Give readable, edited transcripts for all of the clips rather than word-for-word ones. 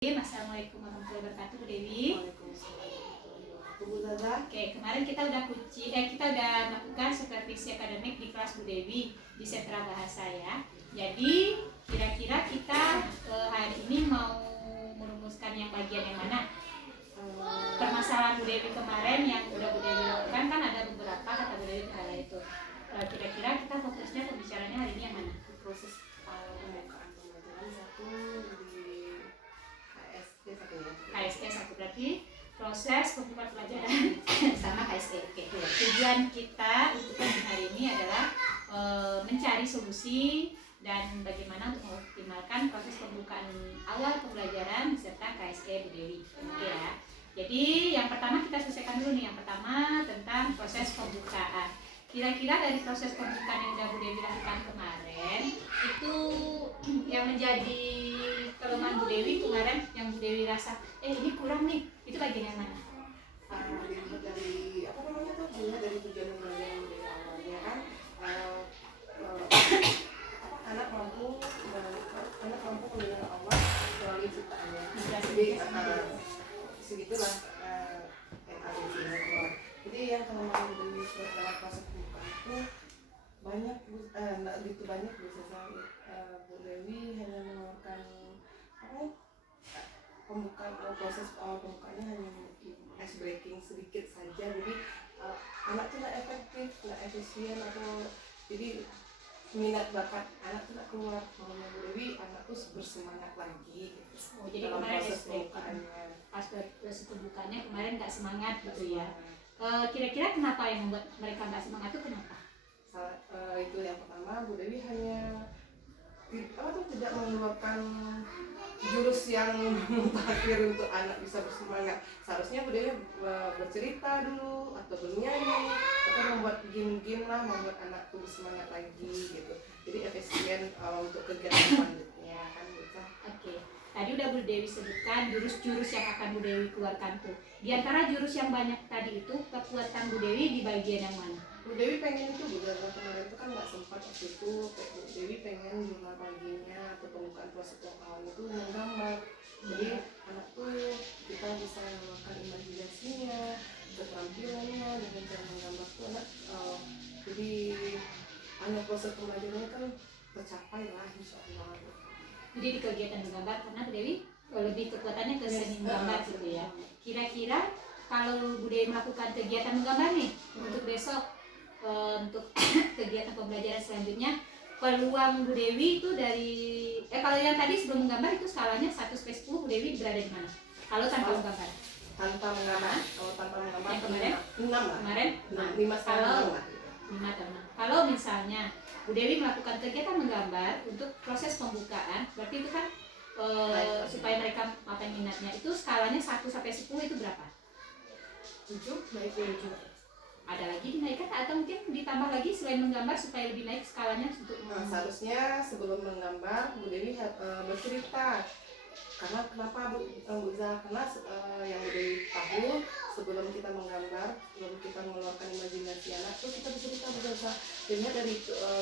Assalamualaikum warahmatullahi wabarakatuh, Bu Dewi. Bu Zaza. Oke, kemarin kita udah melakukan supervisi akademik di kelas Bu Dewi di sentra bahasa ya. Jadi kira-kira kita hari ini mau merumuskan yang bagian yang mana? Permasalahan Bu Dewi kemarin yang udah Bu Dewi lakukan kan ada beberapa kata Bu Dewi terhadap itu. Kira-kira kita fokusnya pembicaranya hari ini yang mana? Proses pembukaan pembelajaran satu di HSD satu ya. HSD satu berarti proses pembukaan pelajaran sama HSD. Oke. Tujuan kita untuk hari ini adalah mencari solusi dan bagaimana untuk mengoptimalkan proses pembukaan awal pembelajaran beserta KSD Bu Dewi. Oke ya. Jadi yang pertama kita selesaikan dulu nih. Yang pertama tentang proses pembukaan. Kira-kira dari proses pembukaan yang udah Bu Dewi lakukan kemarin itu yang menjadi kelemahan Bu Dewi kemarin yang Bu Dewi rasa ini kurang nih, itu bagian yang mana? Dilihat dari apa namanya tuh? Dilihat dari tujuan pembelajaran dari awalnya kan anak mampu mendengar Allah melalui ciptaannya. Jadi segitulah yang jadi yang kelemahan dari dalam proses pembukaan itu banyak nggak begitu banyak biasanya Bu Dewi hanya mengeluarkan proses pembukaannya hanya ice breaking sedikit saja, jadi anak itu nggak efektif, nggak efisien atau jadi minat bakat anak itu nggak keluar. Maunya Bu Dewi anak tuh bersemangat lagi gitu. Jadi dalam kemarin proses pembukaannya pas proses pembukaannya kemarin nggak semangat gitu ya. Kira-kira kenapa yang membuat mereka nggak semangat itu kenapa? Itu yang pertama, Bu Dewi hanya tidak mengeluarkan jurus yang terakhir untuk anak bisa bersemangat. Seharusnya Bu Dewi bercerita dulu atau bernyanyi atau membuat game-game lah, membuat anak tuh bersemangat lagi gitu. Jadi efisien untuk kegiatan selanjutnya kan gitu. Oke. Tadi udah Bu Dewi sebutkan jurus-jurus yang akan Bu Dewi keluarkan tuh. Di antara jurus yang banyak tadi itu, kekuatan Bu Dewi di bagian yang mana? Bu Dewi pengen itu, Bu Dewi kemarin itu kan nggak sempat waktu itu. Bu Dewi pengen jurnal paginya atau pembukaan proses awal itu menggambar. Jadi anak tuh kita bisa melakukan imajinasinya, keterampilannya dengan cara menggambar tuh anak. Jadi hanya proses pembelajarannya kan tercapai lah insya Allah. Jadi di kegiatan menggambar karena Bu Dewi lebih kekuatannya ke seni menggambar gitu ya. Kira-kira kalau Bu Dewi melakukan kegiatan menggambar nih untuk besok untuk kegiatan pembelajaran selanjutnya, peluang Bu Dewi itu dari kalau yang tadi sebelum menggambar itu skalanya 1/10 Bu Dewi berada di mana? Kalau tanpa menggambar? Tanpa menggambar, kalau tanpa menggambar yang kemarin? 6 lah. Kemarin 5 lah. 5 tahun. Kalau misalnya Bu Dewi melakukan kegiatan menggambar untuk proses pembukaan, berarti itu kan supaya mereka apa minatnya itu skalanya 1/10 itu berapa? 7, naik 7. Ada lagi dinaikkan atau mungkin ditambah lagi selain menggambar supaya lebih naik skalanya untuk seharusnya sebelum menggambar Bu Dewi bercerita. Karena kenapa Bu Za? Karena yang Bu Dewi tahu sebelum kita menggambar, sebelum kita mengeluarkan imajinasi anak tuh kita bercerita Bu Za. Dilihat dari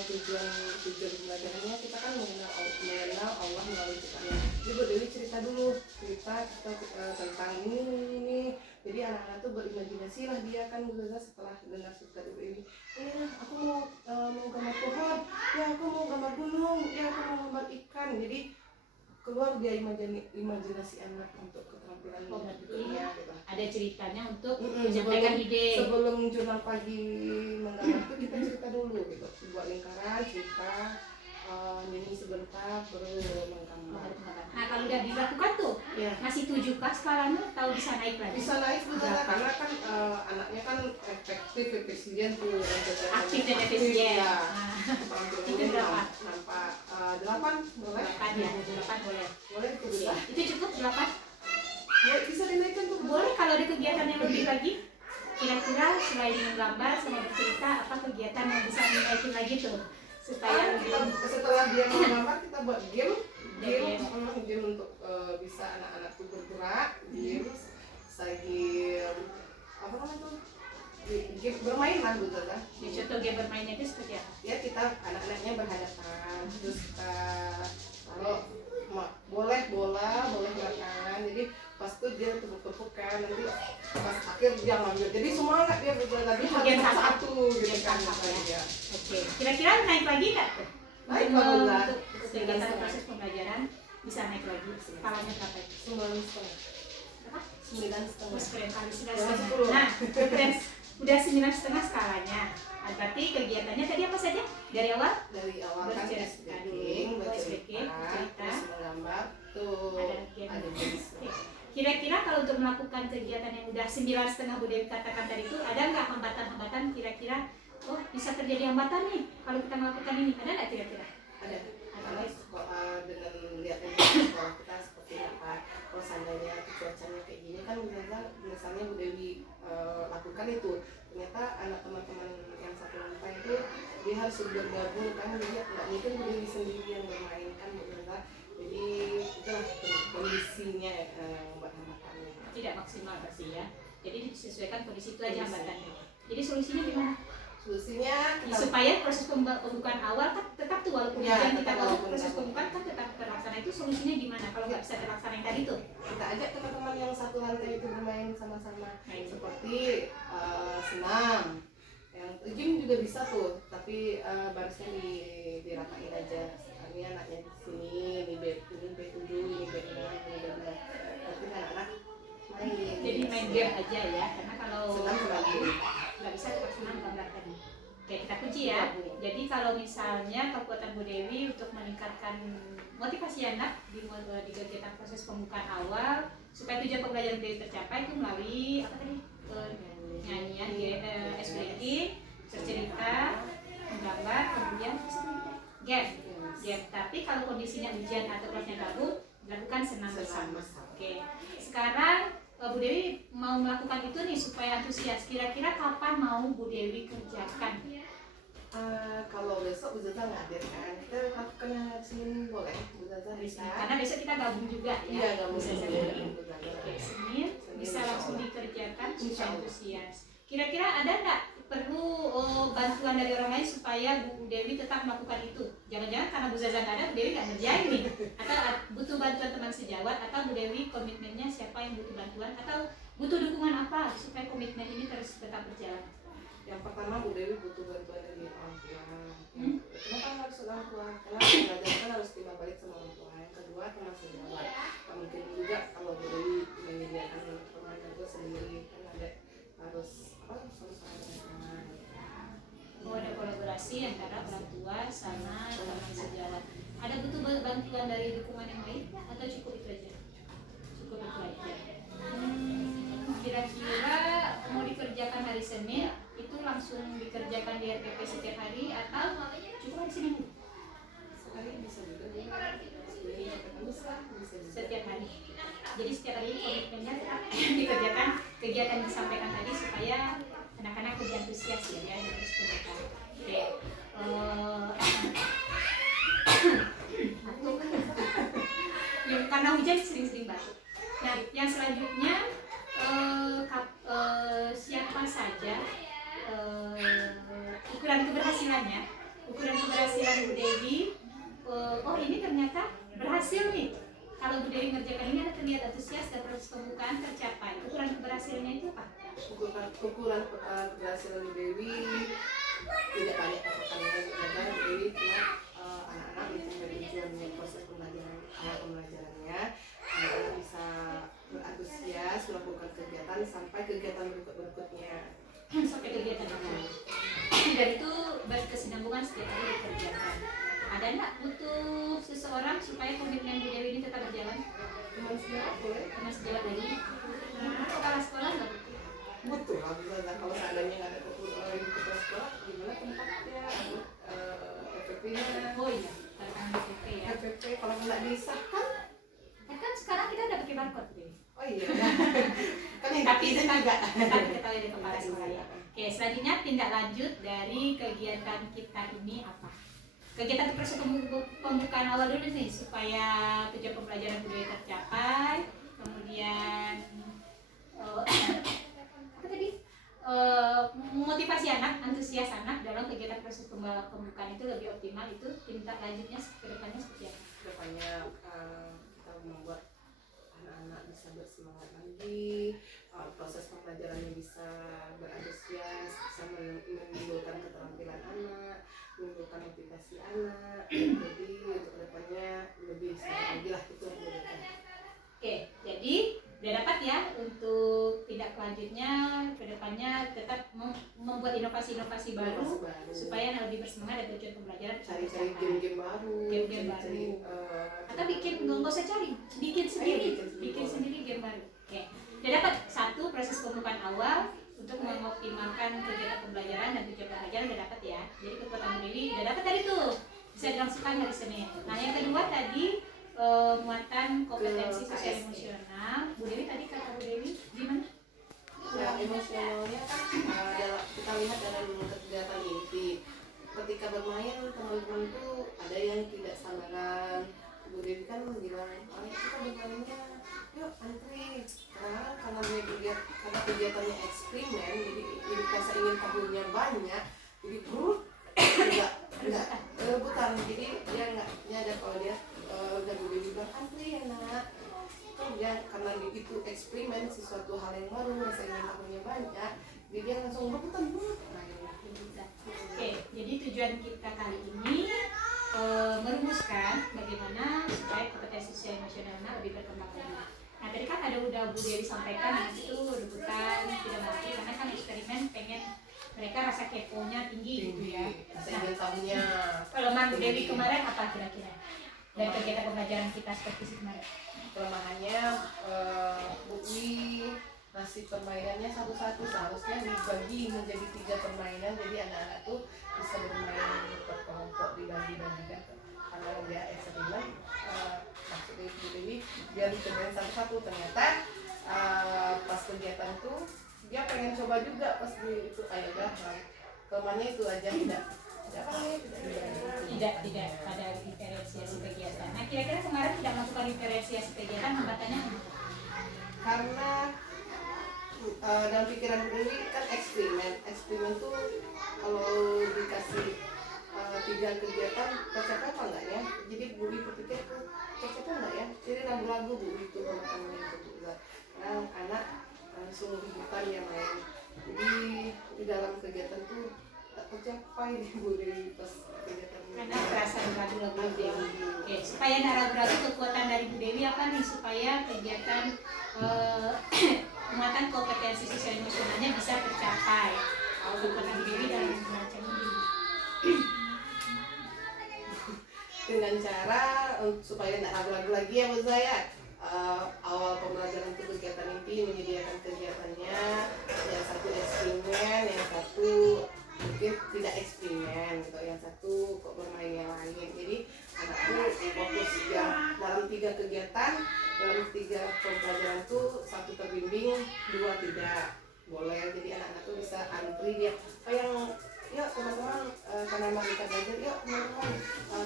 tujuan belajarnya kita kan mengenal Allah melalui ciptaannya. Jadi Bu Dewi cerita tentang ini. Jadi anak-anak tuh berimajinasi lah dia kan Bu Zaza setelah dengar cerita Bu Dewi. Aku mau gambar pohon, ya aku mau gambar gunung, ya aku mau gambar ikan. Jadi keluar dia imajinasi anak untuk keterampilan ya, gitu. Ada ceritanya untuk menyampaikan ide. Sebelum jurnal pagi menggambar itu kita cerita dulu gitu, buat lingkaran, cerita, nyanyi sebentar, baru menggambar. Nah kalau udah dilakukan tuh, ya. Masih 7 kah skalanya atau bisa naik lagi? Bisa naik betul karena kan anaknya kan efisien tuh. Aktif dan efisien. Ya. Itu berapa? 8 boleh? 8 ya, 8 boleh. Boleh itu bisa. Itu cukup 8? Bisa dinaikkan tuh. Boleh kalau ada kegiatan yang lebih lagi. Kira-kira selain menggambar sama bercerita, apa kegiatan yang bisa dinaikin lagi tuh? Supaya setelah dia menggambar kita buat game untuk bisa anak-anak tuh bergerak, game apa namanya tuh? Game bermain lah gitu kan. Ya, contoh game bermainnya itu seperti apa? Ya kita anak-anaknya berhadapan, terus kita taruh boleh bola, boleh makanan, dia tepuk-tepuk kan, nanti pas akhir dia ngambil, jadi semangat dia berjalan lagi Bagian satu gitu bagian kan satu, ya. Oke, kira-kira naik lagi nggak tuh? Naik Untuk alhamdulillah. untuk kegiatan proses pembelajaran bisa naik lagi. Skalanya berapa? 9,5. Berapa? 9,5. Terus keren kali Sepuluh. Nah, keren. Udah 9,5 skalanya. Nah, berarti kegiatannya tadi apa saja? Dari awal? Dari awal kan Bercerita dulu, speaking, bercerita, bercerita, terus menggambar tuh Ada game. Oke. Kira-kira kalau untuk melakukan kegiatan yang udah 9,5 Bu Dewi katakan tadi itu, ada nggak hambatan-hambatan kira-kira? Oh, bisa terjadi hambatan nih kalau kita melakukan ini. Ada nggak kira-kira? Ada. Karena sekolah dengan lihat sekolah kita seperti apa, kalau seandainya cuacanya kayak gini kan misalnya Bu Dewi lakukan itu, ternyata anak teman-teman yang satu lantai itu dia harus bergabung kan, dia nggak mungkin Bu Dewi sendiri yang bermain kan, jadi itulah kondisinya buat hambatannya. Tidak maksimal pasti ya. Jadi disesuaikan kondisi itu aja hambatannya. Jadi solusinya gimana? Solusinya Supaya proses pembukaan awal kan tetap tuh walaupun ya, ujian kita tahu walaupun proses pembukaan kan tetap terlaksana, itu solusinya gimana kalau nggak bisa terlaksana yang tadi tuh? kita ajak teman-teman yang satu lantai itu bermain sama-sama, seperti senam, yang gym juga bisa tuh, tapi barisnya diratain aja, ini anaknya di sini, ini B7, ini B6, ini B6, tapi anak-anak main. Jadi main game aja ya, karena kalau senam sama gym nggak bisa terlaksana gambar tadi. Oke, kita puji ya. Jadi kalau misalnya kekuatan Bu Dewi untuk meningkatkan motivasi anak di kegiatan proses pembukaan awal supaya tujuan pembelajaran Bu Dewi tercapai itu melalui apa tadi? Nyanyian, speaking, bercerita, menggambar, kemudian game. Tapi kalau kondisinya ujian atau kelasnya gabung, dilakukan senam bersama. Oke. Sekarang Bu Dewi mau melakukan itu nih supaya antusias. Kira-kira kapan mau Bu Dewi kerjakan? Kalau besok Bu Zaza ngadir kan, kita lakukan hari Senin boleh, Bu Zaza bisa. Karena besok kita gabung juga ya. Iya, gabung bisa juga. Senin. Oke, Senin bisa langsung dikerjakan supaya antusias. Kira-kira ada nggak perlu bantuan dari orang lain supaya Bu Dewi tetap melakukan itu? Jangan-jangan karena Bu Zaza nggak ada, Bu Dewi nggak ngerjain nih? Atau butuh bantuan teman sejawat? Atau Bu Dewi komitmennya siapa yang butuh bantuan? Atau butuh dukungan apa supaya komitmen ini terus tetap berjalan? Yang pertama Bu Dewi butuh bantuan dari orang tua. Kenapa harus orang tua? Karena belajar kan harus timbal balik sama orang tua. Yang kedua teman sejawat. Mungkin juga kalau Bu Dewi menyediakan teman itu sendiri kan ada harus ada kolaborasi antara orang tua sama teman sejawat. Ada butuh bantuan dari dukungan yang lain atau cukup itu aja? Cukup itu aja. Kira-kira mau dikerjakan hari Senin itu langsung dikerjakan di RPP setiap hari atau cukup hari Senin? sekali bisa juga Setiap hari. Jadi setiap hari komitmennya dikerjakan kegiatan yang disampaikan tadi supaya anak-anak lebih antusias ya terus kegiatan. Oke. Karena hujan sering-sering batuk. Nah, yang selanjutnya siapa saja ukuran keberhasilannya, ukuran keberhasilan Bu Dewi. Oh ini ternyata berhasil nih. Kalau Bu Dewi ngerjakan ini ada terlihat antusias dan proses pembukaan tercapai. Ukuran keberhasilannya itu apa? Ukuran keberhasilan Bu Dewi tidak banyak patokannya, karena Bu Dewi cuma anak-anak bisa tujuan proses pembelajarannya, anak-anak bisa berantusias melakukan kegiatan sampai kegiatan berikutnya. Sampai kegiatan apa? Dan itu berkesinambungan setiap hari dikerjakan. Ada nggak butuh seseorang supaya komitmen Bu Dewi ini tetap berjalan? Teman sejawat boleh? Teman sejawat lagi? Kepala sekolah nggak butuh? Butuh lah, kalau seandainya nggak ada kepala sekolah, gimana tempatnya, FPP-nya? Oh iya, tantangan FPP ya. FPP kalau nggak disahkan? Kan sekarang kita udah pakai barcode deh. Oh iya. Kan yang Tapi netizen tetap juga. diketahui dari kepala sekolah ya. Oke, selanjutnya tindak lanjut dari kegiatan kita ini apa? Kegiatan proses pembukaan awal dulu nih supaya tujuan pembelajaran Bu Dewi tercapai. Kemudian apa tadi? Motivasi anak, antusias anak dalam kegiatan proses pembukaan itu lebih optimal. Itu tindak lanjutnya ke depannya seperti apa? Kedepannya kita membuat anak bisa bersemangat lagi, proses pembelajarannya bisa berantusias, bisa menimbulkan keterampilan anak, menimbulkan motivasi anak. Jadi untuk kedepannya lebih semangat lagi lah itu. Oke, jadi udah dapat ya untuk tindak lanjutnya kedepannya tetap membuat inovasi-inovasi baru supaya lebih bersemangat dan tujuan pembelajaran cari-cari game-game baru, atau bikin nggak usah cari, bikin sendiri game baru. Oke, udah dapat satu proses pembukaan awal untuk mengoptimalkan kegiatan pembelajaran dan tujuan pembelajaran udah dapat ya. Jadi kekuatan Bu Dewi udah dapat tadi tuh bisa dilangsungkan hari Senin. Nah yang kedua tadi muatan kompetensi sosial emosional. Bu Dewi tadi kata Bu Dewi gimana? Ya, emosionalnya kan kita lihat dalam kegiatan inti. Ketika bermain teman-teman tuh ada yang tidak sabaran. Bu Dewi kan bilang, kita bermainnya yuk antri. Karena kegiatannya eksperimen, jadi rasa ingin tahunya banyak, jadi enggak rebutan. Jadi dia nggak nyadar kalau dia udah Bu Dewi bilang antri ya nak. Ya, karena itu eksperimen, sesuatu hal yang baru, rasanya tahunya banyak, jadi dia langsung rebutan main. Oke, jadi tujuan kita kali ini merumuskan bagaimana supaya kompetensi sosial emosionalnya lebih berkembang lagi. Nah tadi kan udah Bu Dewi sampaikan itu rebutan tidak mati karena kan eksperimen pengen mereka rasa keponya tinggi gitu ya. Rasa ingin tahunya. Kelemahan Bu Dewi kemarin apa kira-kira dari kegiatan pembelajaran kita seperti kemarin? Kelemahannya bukti ngasih permainannya satu-satu, seharusnya dibagi menjadi 3 permainan, jadi anak-anak tuh bisa bermain berkelompok, dibagi-bagikan. Karena dia eksperimen, maksudnya Bu Dewi biar dicobain satu-satu. Ternyata pas kegiatan tuh dia pengen coba juga, pas di itu udah kelemahannya itu aja tidak ada diferensiasi kegiatan. Nah kira-kira kemarin tidak melakukan diferensiasi kegiatan hambatannya karena dalam pikiran Bu Dewi kan eksperimen tuh kalau dikasih 3 kegiatan tercapai apa enggak ya, jadi Bu Dewi berpikir tuh tercapai enggak ya, jadi ragu-ragu Bu Dewi itu teman-teman itu karena anak langsung bukan yang main, jadi di dalam kegiatan tuh tak tercapai di Bu Dewi pas kegiatan karena perasaan ragu-ragu Bu Dewi. Oke, supaya tidak ragu-ragu, kekuatan dari Bu Dewi apa nih supaya kegiatan muatan kompetensi sosial emosionalnya bisa tercapai? Kekuatan Bu Dewi dalam membaca ini dengan cara supaya tidak ragu-ragu lagi ya buat saya. Awal pembelajaran itu kegiatan inti menyediakan kegiatannya, yang satu eksperimen, yang satu mungkin tidak eksperimen gitu, yang satu kok bermain yang lain. Jadi anakku fokus yang dalam 3 kegiatan, dalam 3 pembelajaran tuh 1 terbimbing, 2 tidak boleh. Jadi anak-anak tuh bisa antri dia yang yuk teman-teman, karena mereka belajar, yuk teman-teman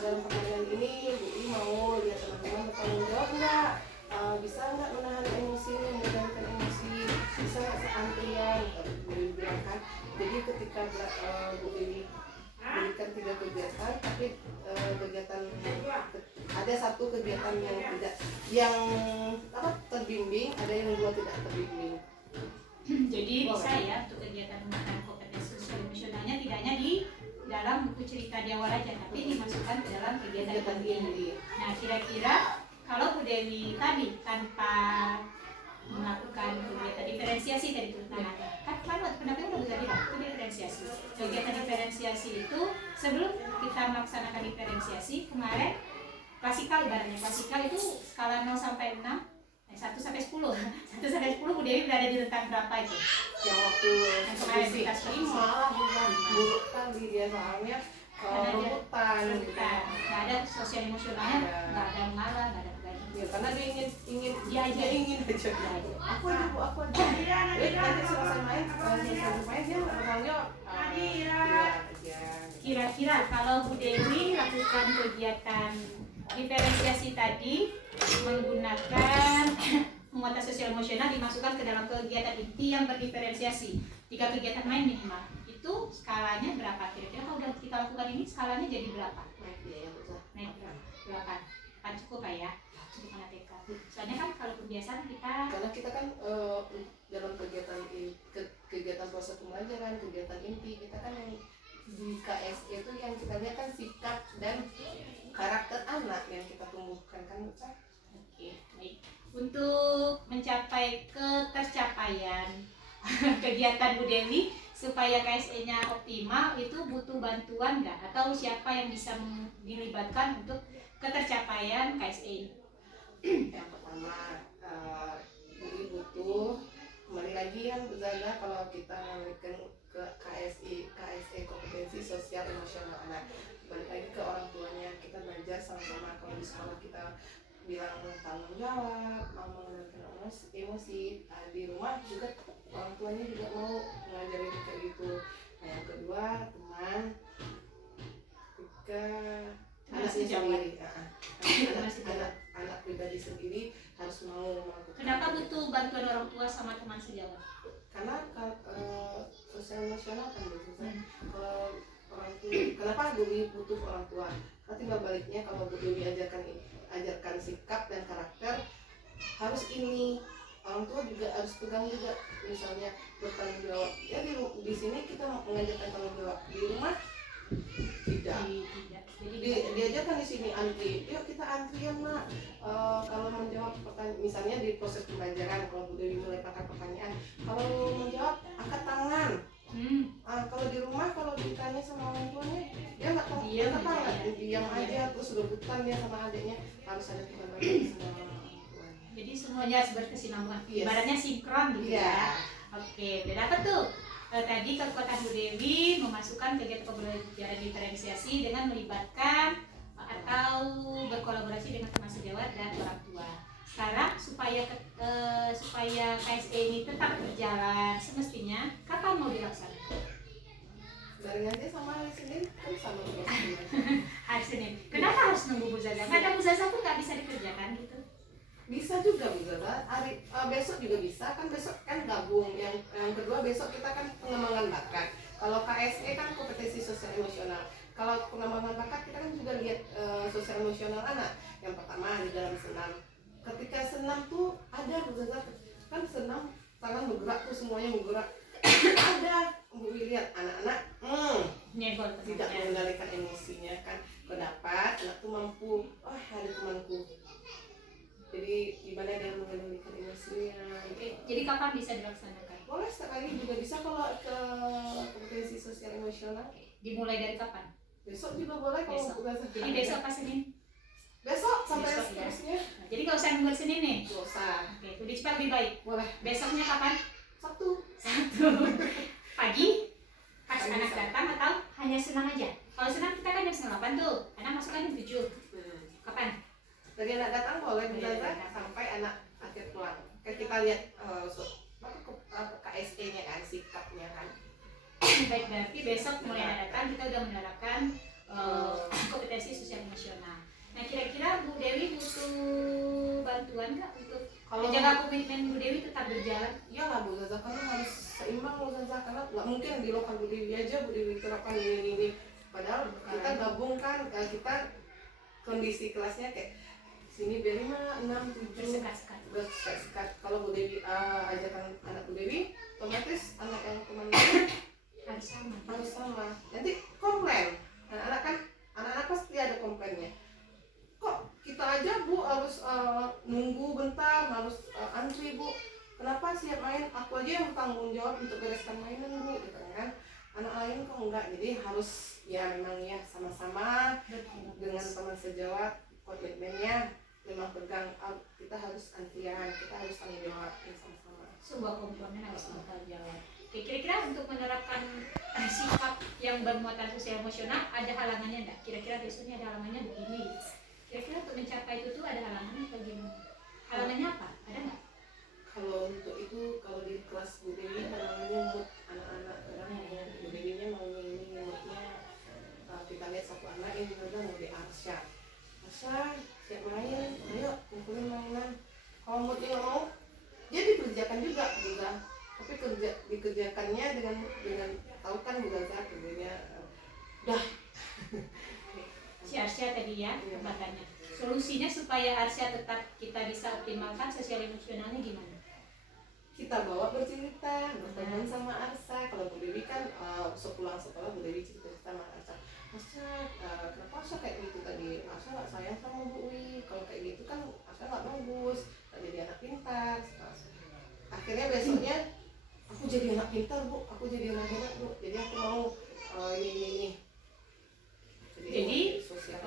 dalam permainan ini Bu I mau lihat teman-teman bertanggung jawab nggak, bisa nggak menahan emosi, mengendalikan emosi, bisa nggak seantrian, Bu Dewi bilang kan. Jadi ketika Bu Dewi berikan 3 kegiatan, tapi kegiatan ada 1 kegiatan yang tidak, yang terbimbing, ada yang 2 tidak terbimbing. Jadi bisa ya untuk kegiatan muatan kompetensi sosial emosionalnya tidak hanya di dalam buku cerita di awal aja, tapi dimasukkan ke dalam kegiatan ini. Nah kira-kira kalau Bu Dewi tadi tanpa melakukan kegiatan diferensiasi tadi itu, nah kan waktu pendapatnya udah bisa bilang itu diferensiasi. Kegiatan diferensiasi itu sebelum kita melaksanakan diferensiasi kemarin klasikal, ibaratnya klasikal itu skala 0 sampai 6, 1 sampai 10 1 sampai 10 Bu Dewi berada di rentang berapa itu? Yang waktu yang kemarin kita 5 lah, bukan buruk kali dia soalnya rebutan. Nggak ada sosial emosionalnya, nggak ada mengalah, nggak ada ya, karena dia ingin dia ingin aja. Aku aja Bu, aku aja. Nanti selesai main dia orangnya Kira-kira kalau Bu Dewi lakukan kegiatan diferensiasi tadi menggunakan muatan sosial emosional dimasukkan ke dalam kegiatan inti yang berdiferensiasi 3 kegiatan main minimal, itu skalanya berapa kira-kira? Kalau udah kita lakukan ini skalanya jadi berapa? naik ya, Naik berapa? 8 cukup ya, cukup anak TK. Soalnya kan kalau kebiasaan kita karena kita kan dalam kegiatan proses pembelajaran, kegiatan inti kita kan yang di KSE itu yang kita lihat kan sikap dan karakter anak yang kita tumbuhkan kan. oke, baik. Untuk mencapai ketercapaian kegiatan Bu Dewi supaya KSE-nya optimal itu butuh bantuan nggak? Atau siapa yang bisa dilibatkan untuk ketercapaian KSE ini? Yang pertama jadi butuh kembali lagi kan Zaza, kalau kita memberikan ke KSE kompetensi sosial emosional anak, balik lagi ke orang tuanya, kita belajar sama-sama. Kalau di sekolah kita bilang tanggung jawab, mau mengendalikan emosi, di rumah juga orang tuanya juga mau ngajarin kayak gitu. Nah, yang kedua teman, anaknya sendiri, anak pribadi sendiri harus mau melakukan. Kenapa butuh bantuan orang tua sama teman sejawat? Karena sosial emosional kan biasanya. Kalau orang tua, kenapa butuh orang tua? Nanti tinggal baliknya, kalau Bu Dewi ajarkan sikap dan karakter, harus ini orang tua juga harus pegang juga, misalnya bertanggung jawab. Ya di sini kita mengajarkan tanggung jawab, di rumah tidak. Diajarkan di sini antri, yuk kita antrian mak. Kalau menjawab pertanyaan, misalnya di proses pembelajaran, kalau Bu Dewi mulai pakai pertanyaan, kalau menjawab angkat tangan. Kalau di rumah, kalau ditanya sama orang tuanya, dia nggak tahu, diam aja, terus rebutan dia sama adiknya. Harus ada keterlibatan sama orang tuanya. Jadi semuanya harus berkesinambungan. Yes. Ibaratnya sinkron gitu ya. Oke, udah dapat tuh. Tadi kekuatan Bu Dewi memasukkan kegiatan pembelajaran diferensiasi dengan melibatkan atau berkolaborasi dengan teman sejawat dan orang tua. Sekarang supaya KSE ini tetap berjalan semestinya, kapan mau dilaksanakan? Dari nanti sama hari Senin kan sama Hari Senin. Kenapa harus nunggu Bu Zaza? Nggak ada Bu Zaza pun nggak bisa dikerjakan gitu? Bisa juga Bu Zaza, besok juga bisa kan, besok kan gabung. Yang kedua besok kita kan pengembangan bakat. Kalau KSE kan kompetensi sosial emosional. Kalau pengembangan bakat kita kan juga lihat sosial emosional anak. Yang pertama di dalam senam. Ketika senam tuh ada Bu Zaza, kan senam tangan bergerak tuh, semuanya bergerak. Ada Bu lihat anak-anak tidak mengendalikan emosinya kan. Kenapa? Anak tuh mampu, ada temanku. Jadi gimana dia mengendalikan emosinya. Jadi kapan bisa dilaksanakan? Boleh sekali juga bisa kalau ke kompetensi sosial emosional. Dimulai dari kapan? Besok juga boleh kalau besok. Jadi besok apa Senin? Besok sampai besok, seterusnya. Ya. Jadi nggak usah nunggu Senin nih? Nggak usah. Oke, udah cepat lebih baik. Boleh. Besoknya kapan? Sabtu. Pagi? Pas anak datang atau hanya senang aja? Kalau senang kita kan jam 9:30 tuh, anak masuk kan jam 7. Kapan? Dari anak datang boleh bisa sampai anak akhir pulang. Kita lihat KSE-nya kan, sikapnya kan. Baik, berarti besok mulai anak datang kita udah menerapkan kompetensi sosial emosional. Nah, kira-kira Bu Dewi butuh bantuan nggak untuk menjaga komitmen Bu Dewi tetap berjalan? Iyalah Bu Zaza, karena harus seimbang Bu Zaza, karena nggak mungkin di lokal Bu Dewi aja Bu Dewi terapkan ini. Padahal kita gabungkan, kita kondisi kelasnya kayak sini B5, 6, 7 bersekat. Kalau Bu Dewi ajarkan anak Bu Dewi, otomatis anak yang teman-teman harus sama. Nanti komplain. Anak-anak pasti ada komplainnya. Kok kita aja Bu harus nunggu bentar, harus antri Bu. Kenapa siap main? Aku aja yang bertanggung jawab untuk bereskan mainan Bu, gitu kan. Anak lain kok enggak. Jadi harus ya memang ya sama-sama dengan teman sejawat, komitmennya memang pegang. Kita harus antrian, kita harus tanggung jawab sama-sama. Sebuah komponen harus bertanggung jawab. Kira-kira untuk menerapkan sikap yang bermuatan sosial emosional ada halangannya enggak? Kira-kira besoknya ada halangannya begini. Kira-kira untuk mencapai itu tuh ada halangannya atau gimana? Halangannya apa? Ada nggak? Kalau untuk itu, kalau di kelas Bu Dewi halangannya mood anak-anak. Kadang Bu Dewinya mau ini moodnya, kita lihat satu anak yang mau di Arsya, siap main, ayo kumpulin mainan. Kalau moodnya nggak mau, dia dikerjakan juga tapi dikerjakannya dengan tahu kan Bu Zaza kerjanya dah. Si Arsya tadi ya, katanya solusinya supaya Arsya tetap kita bisa optimalkan sosial emosionalnya gimana? Kita bawa bercerita, berteman sama Arsa. Kalau Bu Dewi kan sepulang sekolah Bu Dewi cerita sama Arsa. Kenapa Arsa kayak gitu tadi? Arsa nggak sayang sama Bu Wi. Kalau kayak gitu kan Arsa nggak bagus, nggak jadi anak pintar. Akhirnya besoknya aku jadi anak pintar Bu, aku jadi anak hebat Bu. Jadi aku mau ini. Jadi sosial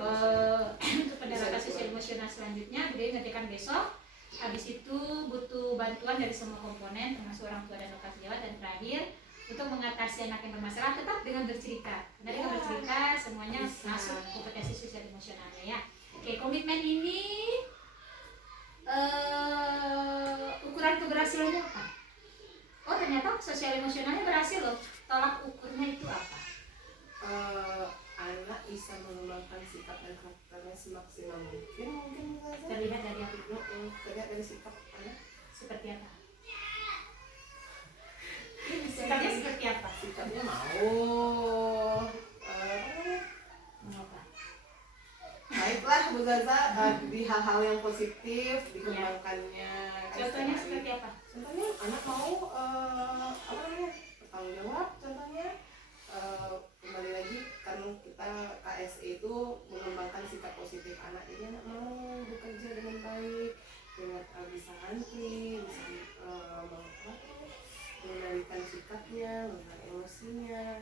untuk pendekatan sosial emosional selanjutnya Bude ngerjakan besok. Habis itu butuh bantuan dari semua komponen termasuk orang tua dan lokal sejawat, dan terakhir untuk mengatasi anak yang bermasalah tetap dengan bercerita. Karena dengan bercerita semuanya masuk kompetensi sosial emosionalnya ya. Oke, komitmen ini ukuran keberhasilannya apa? Oh, ternyata sosial emosionalnya berhasil loh. Tolak ukurnya itu apa? Anak bisa mengembangkan sikap dan karakternya semaksimal mungkin Terlihat dari apa? terlihat dari sikap anak. Seperti apa? Sikapnya seperti apa? Sikapnya mau Apa? baiklah Bu Zaza, di hal-hal yang positif dikembangkannya. Contohnya seperti apa? Contohnya anak mau bertanggung jawab. Contohnya kembali lagi kan kita KSE itu mengembangkan sikap positif anak. Jadi anak mau bekerja dengan baik, dengan bisa antri, bisa mengendalikan sikapnya, mengenai emosinya.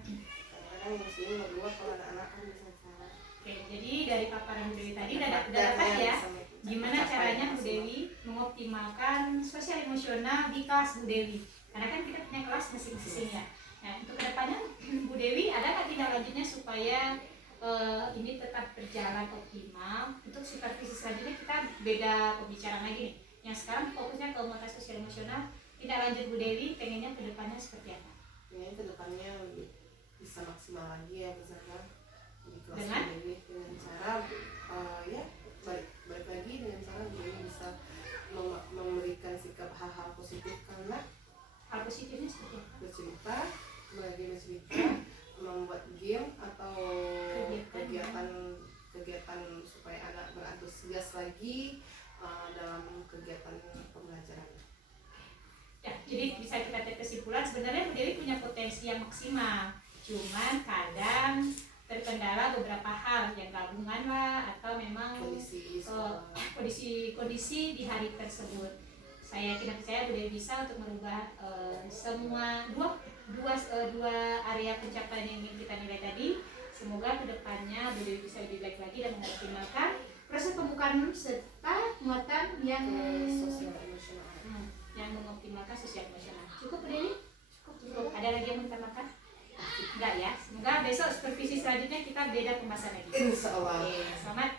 Kadang-kadang emosinya berdua kalau anak-anak kan bisa salah. Oke, jadi dari paparan Bu Dewi tadi udah dapat ya gimana caranya Bu Dewi mengoptimalkan sosial emosional di kelas Bu Dewi. Karena kan kita punya kelas masing-masing ya. Nah, untuk kedepannya Bu Dewi ada nggak tindak lanjutnya supaya ini tetap berjalan optimal? Untuk supervisi selanjutnya kita beda pembicaraan lagi nih. Yang sekarang fokusnya ke penguatan sosial emosional. Tindak lanjut Bu Dewi pengennya kedepannya seperti apa? Pengennya kedepannya bisa maksimal lagi ya Bu Zaza di kelas Dengan? Bu Dewi, dengan cara balik lagi dengan cara Bu Dewi bisa memberikan sikap hal-hal positif, karena Hal positifnya seperti apa? bercerita, membuat game atau kegiatan supaya anak berantusias lagi dalam kegiatan pembelajaran. Ya, jadi bisa kita tarik kesimpulan sebenarnya Bu Dewi punya potensi yang maksimal. Cuman kadang terkendala beberapa hal yang gabungan lah atau memang kondisi di hari tersebut. Saya tidak percaya Bu Dewi bisa untuk merubah semua dua area pencapaian yang ingin kita nilai tadi. Semoga kedepannya Bu Dewi bisa lebih baik lagi dan mengoptimalkan proses pembukaan serta muatan yang Sosial emosional. yang mengoptimalkan sosial emosional. Cukup Bu Dewi? Cukup. Ada lagi yang mau ditambahkan? Enggak ya. Semoga besok supervisi selanjutnya kita beda pembahasan lagi. Insya Allah. Oke, selamat